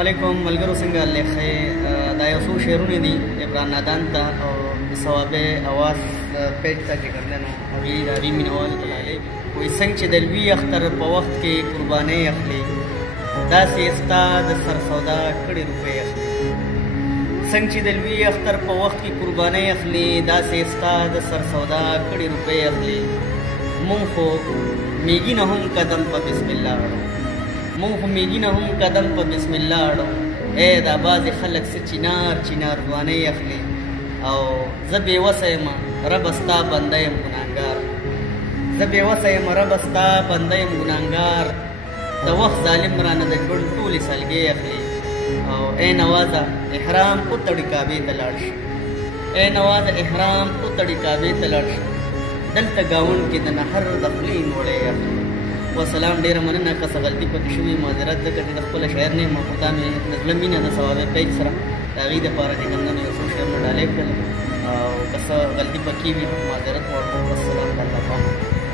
علیکم ملګرو څنګه لیکې دا یو څو شعرونه دي عمران نادان ته او ثواب اواز پیج ته چې کوم نو هغې د هغې مینهوالو ته لالی وایي څنګه چې د لوي اختر په وخت کې قربانۍ اخلي داسې ستا د سر سودا کړې روپۍ اخلي څنګه چې د لوي اختر په وخت کې قربانۍ اخلي داسې ستا د سر سودا کړې روپۍ اخلي مونږ خو میږي نه هم قدم په بسم الله اړو مونږ خو میږي نه هم قدم په بسم الله اړو ای دا بعضې خلک څه چینار چینار ځوانۍ اخلي او زه بېوسه یم ربه ستا بنده یم ګناهګار زه بېوسه یم ربه ستا بنده یم ګناهګار د وخت ظالم رانه د ژوند ټولې سلګۍ اخلي او ای نوازه احرام وتړي کعبې ته لاړ شي ای نوازه احرام وتړي کعبې ته لاړ شي دلته ګاونډ کې د نهر د خولې نوړی اخلي وسلام ډېره مننه که څه غلطي پکې شوې معذرت ځکه چې د خپله شاعر نه یم خو دا مې د زړه مینه د ثواب پیج سره د هغې دپاره چې کوم نه یو څو شعرونه ډالۍ کړل او که څه غلطي پکې وي معذرت غواړم والسلام د الله پاک